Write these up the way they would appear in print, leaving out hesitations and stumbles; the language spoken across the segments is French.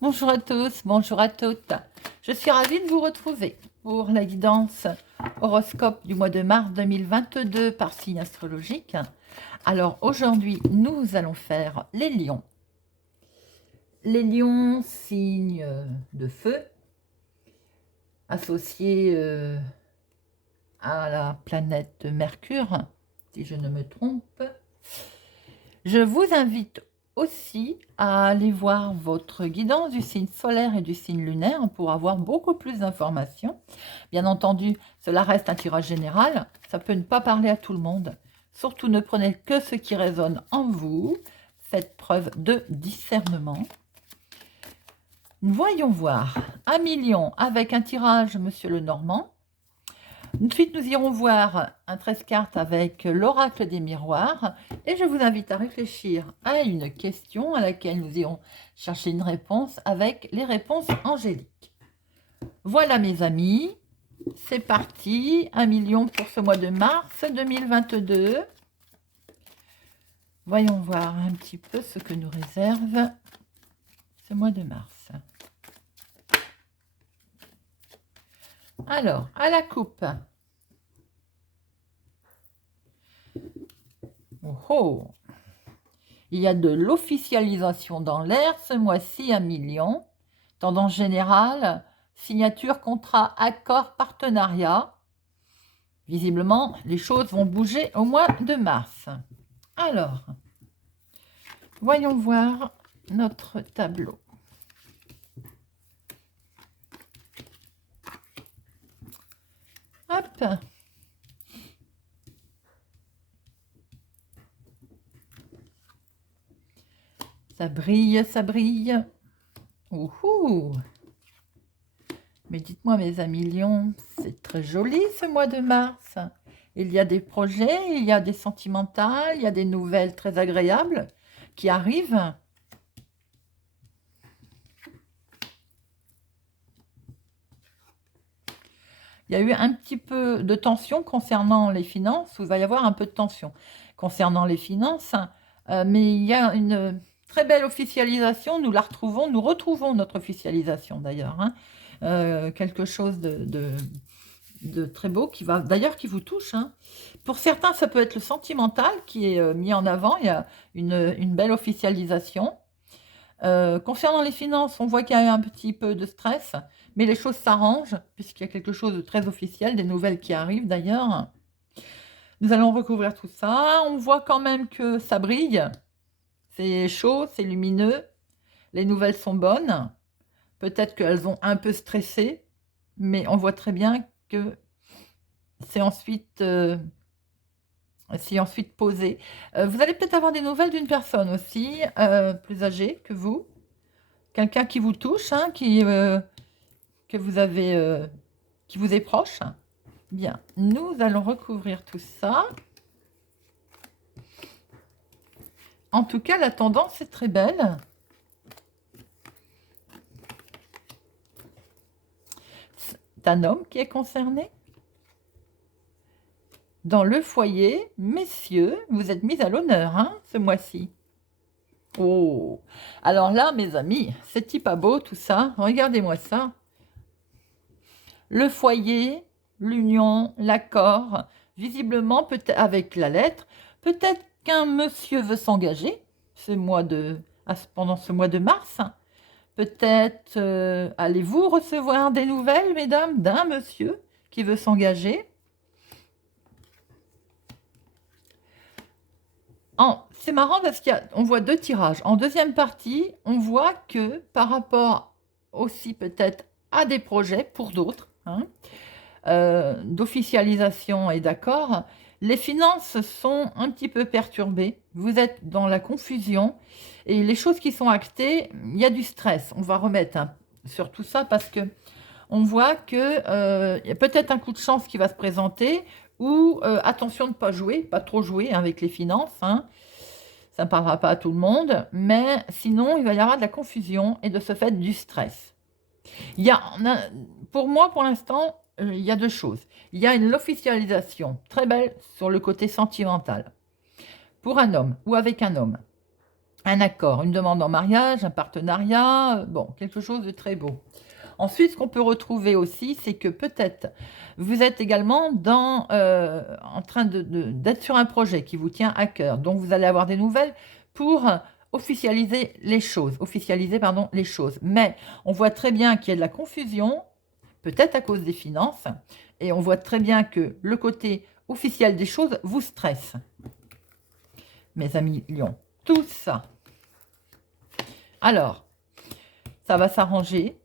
Bonjour à tous, bonjour à toutes. Je suis ravie de vous retrouver pour la guidance horoscope du mois de mars 2022 par signe astrologique. Alors aujourd'hui, nous allons faire les lions. Les lions, signe de feu, associé à la planète Mercure, si je ne me trompe. Je vous invite aussi à aller voir votre guidance du signe solaire et du signe lunaire pour avoir beaucoup plus d'informations. Bien entendu, cela reste un tirage général, ça peut ne pas parler à tout le monde. Surtout ne prenez que ce qui résonne en vous, faites preuve de discernement. Voyons voir, un million avec un tirage Monsieur Lenormand. Ensuite, nous irons voir un 13 cartes avec l'oracle des miroirs et je vous invite à réfléchir à une question à laquelle nous irons chercher une réponse avec les réponses angéliques. Voilà mes amis, c'est parti, 1 million pour ce mois de mars 2022. Voyons voir un petit peu ce que nous réserve ce mois de mars. Alors, à la coupe. Oh, il y a de l'officialisation dans l'air ce mois-ci, 1 million. Tendance générale, signature, contrat, accord, partenariat. Visiblement, les choses vont bouger au mois de mars. Alors, voyons voir notre tableau. Hop. Ça brille, ça brille. Ouhou. Mais dites-moi, mes amis lions, c'est très joli ce mois de mars. Il y a des projets, il y a des sentimentales, il y a des nouvelles très agréables qui arrivent. Il y a eu un petit peu de tension concernant les finances, il va y avoir un peu de tension concernant les finances, mais il y a une très belle officialisation, nous retrouvons notre officialisation d'ailleurs, hein. Quelque chose de très beau qui va d'ailleurs qui vous touche, hein. Pour certains, ça peut être le sentimental qui est mis en avant, il y a une belle officialisation. Concernant les finances, on voit qu'il y a eu un petit peu de stress, mais les choses s'arrangent puisqu'il y a quelque chose de très officiel, des nouvelles qui arrivent d'ailleurs. Nous allons recouvrir tout ça. On voit quand même que ça brille. C'est chaud, c'est lumineux. Les nouvelles sont bonnes. Peut-être qu'elles ont un peu stressé, mais on voit très bien que c'est ensuite posé. Vous allez peut-être avoir des nouvelles d'une personne aussi, plus âgée que vous. Quelqu'un qui vous touche, hein, que vous avez, qui vous est proche. Bien, nous allons recouvrir tout ça. En tout cas, la tendance est très belle. C'est un homme qui est concerné. Dans le foyer, messieurs, vous êtes mis à l'honneur, hein, ce mois-ci. Oh, alors là, mes amis, c'est pas beau tout ça. Regardez-moi ça. Le foyer, l'union, l'accord, visiblement, peut-être avec la lettre, peut-être qu'un monsieur veut s'engager pendant ce mois de mars. Peut-être allez-vous recevoir des nouvelles, mesdames, d'un monsieur qui veut s'engager. C'est marrant parce qu'on voit deux tirages. En deuxième partie, on voit que par rapport aussi peut-être à des projets pour d'autres, hein, d'officialisation et d'accord, les finances sont un petit peu perturbées. Vous êtes dans la confusion et les choses qui sont actées, il y a du stress. On va remettre sur tout ça parce que on voit que y a peut-être un coup de chance qui va se présenter ou attention de ne pas jouer, pas trop jouer avec les finances, hein. Ça ne parlera pas à tout le monde, mais sinon, il va y avoir de la confusion et de ce fait du stress. Pour moi, pour l'instant, il y a deux choses. Il y a une officialisation très belle sur le côté sentimental pour un homme ou avec un homme. un accord, une demande en mariage, un partenariat, bon, quelque chose de très beau. Ensuite, ce qu'on peut retrouver aussi, c'est que peut-être vous êtes également en train d'être sur un projet qui vous tient à cœur. Donc, vous allez avoir des nouvelles pour officialiser, pardon, les choses. Mais on voit très bien qu'il y a de la confusion, peut-être à cause des finances, et on voit très bien que le côté officiel des choses vous stresse. Mes amis lions, tout ça. Alors, ça va s'arranger,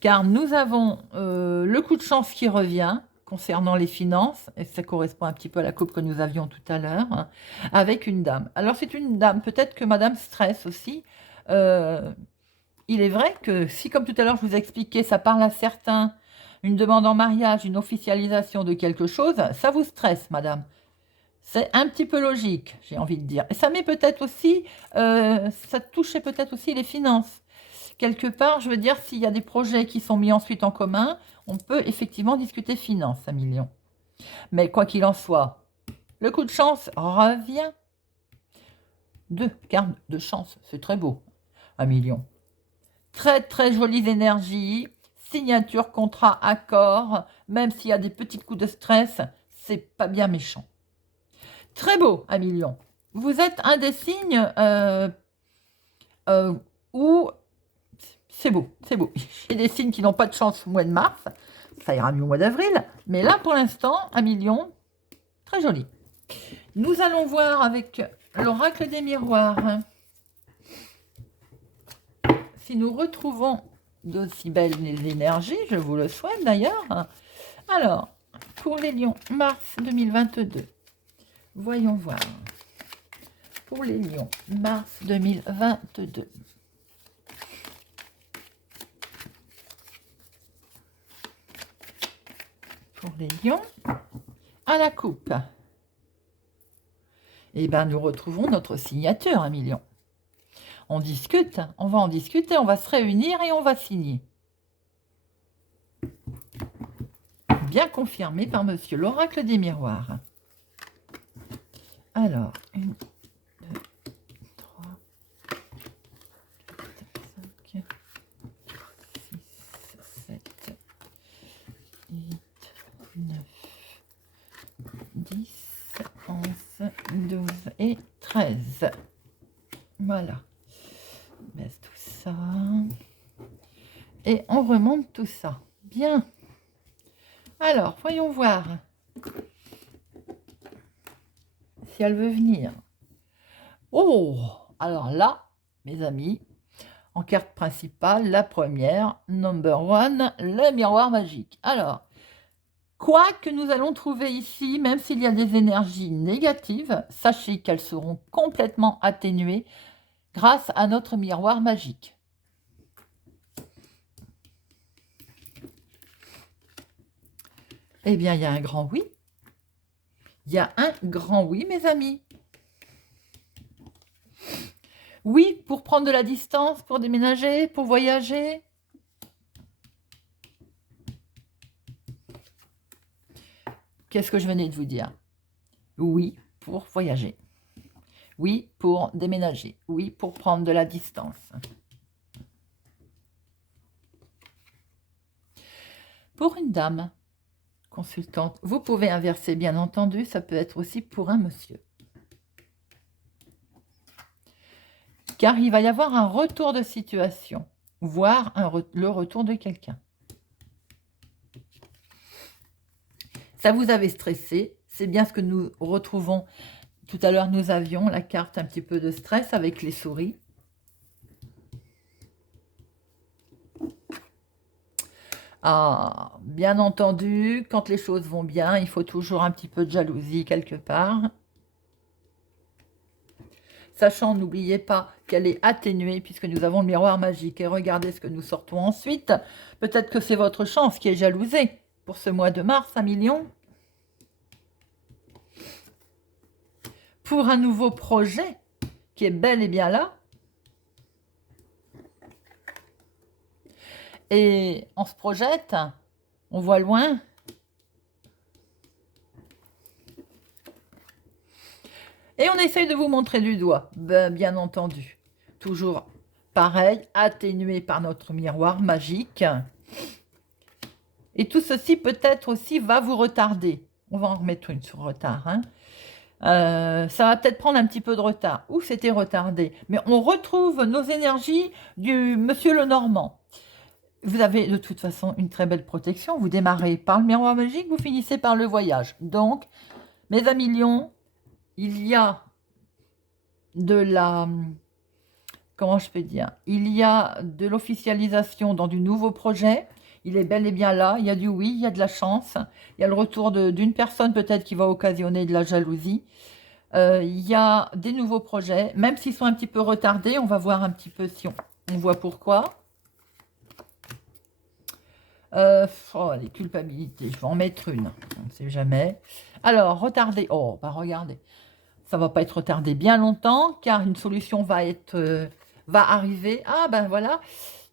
car nous avons le coup de chance qui revient concernant les finances, et ça correspond un petit peu à la coupe que nous avions tout à l'heure, hein, avec une dame. Alors c'est une dame, peut-être que madame stresse aussi. Il est vrai que si, comme tout à l'heure je vous ai expliqué, ça parle à certains, une demande en mariage, une officialisation de quelque chose, ça vous stresse, madame. C'est un petit peu logique, j'ai envie de dire. Et ça met peut-être aussi, ça touchait peut-être aussi les finances. Quelque part, je veux dire, s'il y a des projets qui sont mis ensuite en commun, on peut effectivement discuter finances, un million. Mais quoi qu'il en soit, le coup de chance revient. Deux cartes de chance, c'est très beau, un million. Très très jolies énergies, signature, contrat, accord, même s'il y a des petits coups de stress, c'est pas bien méchant. Très beau, un million. Vous êtes un des signes où c'est beau, c'est beau. J'ai des signes qui n'ont pas de chance au mois de mars, ça ira mieux au mois d'avril, mais là pour l'instant, un million, très joli. Nous allons voir avec l'oracle des miroirs si nous retrouvons d'aussi belles énergies, je vous le souhaite d'ailleurs. Alors, pour les lions, mars 2022, voyons voir. Pour les lions, mars 2022. Pour les lions, à la coupe. Eh bien, nous retrouvons notre signature, un million. On discute, on va en discuter, on va se réunir et on va signer. Bien confirmé par monsieur l'oracle des miroirs. Alors, 1, 2, 3, 4, 5, 6, 7, 8, 9, 10, 11, 12 et 13. Voilà. On baisse tout ça. Et on remonte tout ça. Bien. Alors, voyons voir si elle veut venir. Oh, alors là, mes amis, en carte principale, la première, number one, le miroir magique. Alors, quoi que nous allons trouver ici, même s'il y a des énergies négatives, sachez qu'elles seront complètement atténuées grâce à notre miroir magique. Eh bien, il y a un grand oui. Il y a un grand oui, mes amis. Oui, pour prendre de la distance, pour déménager, pour voyager. Qu'est-ce que je venais de vous dire? Oui, pour voyager. Oui, pour déménager. Oui, pour prendre de la distance. Pour une dame consultante, vous pouvez inverser, bien entendu, ça peut être aussi pour un monsieur. Car il va y avoir un retour de situation, voire le retour de quelqu'un. Ça vous avait stressé, c'est bien ce que nous retrouvons. Tout à l'heure, nous avions la carte un petit peu de stress avec les souris. Ah, bien entendu, quand les choses vont bien, il faut toujours un petit peu de jalousie quelque part. Sachant, n'oubliez pas qu'elle est atténuée puisque nous avons le miroir magique. Et regardez ce que nous sortons ensuite. Peut-être que c'est votre chance qui est jalousée pour ce mois de mars, 1 million. Pour un nouveau projet qui est bel et bien là. Et on se projette, on voit loin. Et on essaye de vous montrer du doigt, ben, bien entendu. Toujours pareil, atténué par notre miroir magique. Et tout ceci peut-être aussi va vous retarder. On va en remettre une sur retard. Hein. Ça va peut-être prendre un petit peu de retard. Ou c'était retardé. Mais on retrouve nos énergies du Monsieur Lenormand. Vous avez de toute façon une très belle protection. Vous démarrez par le miroir magique, vous finissez par le voyage. Donc, mes amis lions, il y a de la... Comment je peux dire? Il y a de l'officialisation dans du nouveau projet. Il est bel et bien là. Il y a du oui, il y a de la chance. Il y a le retour d'une personne peut-être qui va occasionner de la jalousie. Il y a des nouveaux projets. Même s'ils sont un petit peu retardés, on va voir un petit peu si on voit pourquoi. Oh, les culpabilités, je vais en mettre une, on ne sait jamais. Alors, retardé, oh, bah regardez, ça va pas être retardé bien longtemps, car une solution va arriver. Ah ben voilà,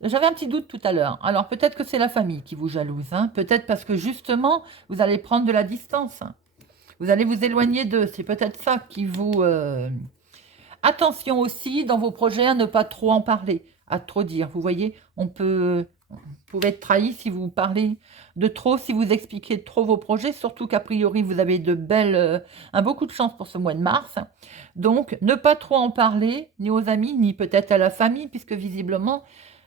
j'avais un petit doute tout à l'heure. Alors, peut-être que c'est la famille qui vous jalouse, hein. Peut-être parce que justement, vous allez prendre de la distance. Vous allez vous éloigner d'eux, c'est peut-être ça qui vous... Attention aussi, dans vos projets, à ne pas trop en parler, à trop dire. Vous voyez, vous pouvez être trahi si vous parlez de trop, si vous expliquez trop vos projets, surtout qu'a priori, vous avez beaucoup de chance pour ce mois de mars. Donc, ne pas trop en parler, ni aux amis, ni peut-être à la famille, puisque visiblement,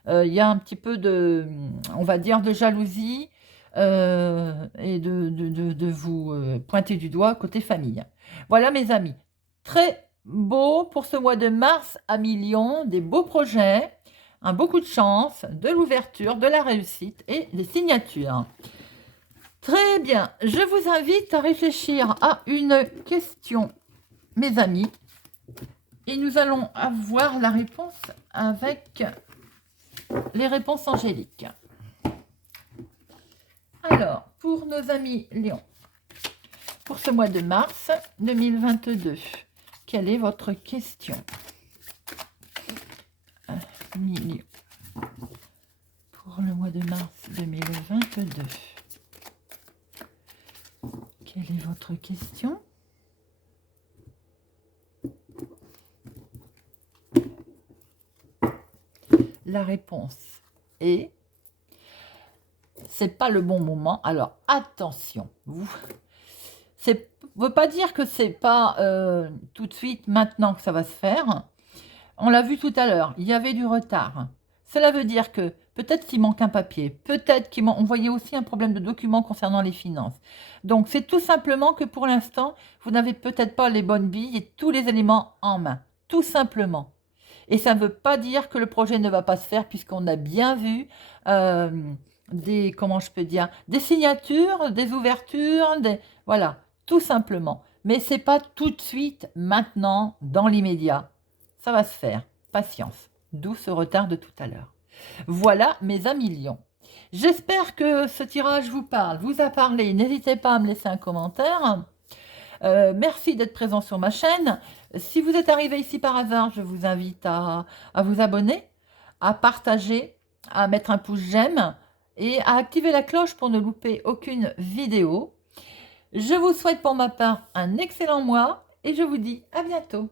il y a un petit peu de, on va dire, de jalousie et de vous pointer du doigt côté famille. Voilà, mes amis. Très beau pour ce mois de mars à Lion, des beaux projets, beaucoup de chance, de l'ouverture, de la réussite et des signatures. Très bien, je vous invite à réfléchir à une question, mes amis, et nous allons avoir la réponse avec les réponses angéliques. Alors, pour nos amis Lion, pour ce mois de mars 2022, quelle est votre question? Lion. Pour le mois de mars 2022. Quelle est votre question? La réponse est: c'est pas le bon moment. Alors attention, ça ne veut pas dire que c'est pas tout de suite maintenant que ça va se faire. On l'a vu tout à l'heure, il y avait du retard. Cela veut dire que peut-être qu'il manque un papier, peut-être on voyait aussi un problème de document concernant les finances. Donc c'est tout simplement que pour l'instant, vous n'avez peut-être pas les bonnes billes et tous les éléments en main, tout simplement. Et ça ne veut pas dire que le projet ne va pas se faire, puisqu'on a bien vu comment je peux dire, des signatures, des ouvertures, voilà, tout simplement. Mais ce n'est pas tout de suite, maintenant, dans l'immédiat. Ça va se faire. Patience. D'où ce retard de tout à l'heure. Voilà, mes amis lions. J'espère que ce tirage vous parle, vous a parlé. N'hésitez pas à me laisser un commentaire. Merci d'être présent sur ma chaîne. Si vous êtes arrivé ici par hasard, je vous invite à vous abonner, à partager, à mettre un pouce j'aime et à activer la cloche pour ne louper aucune vidéo. Je vous souhaite pour ma part un excellent mois et je vous dis à bientôt.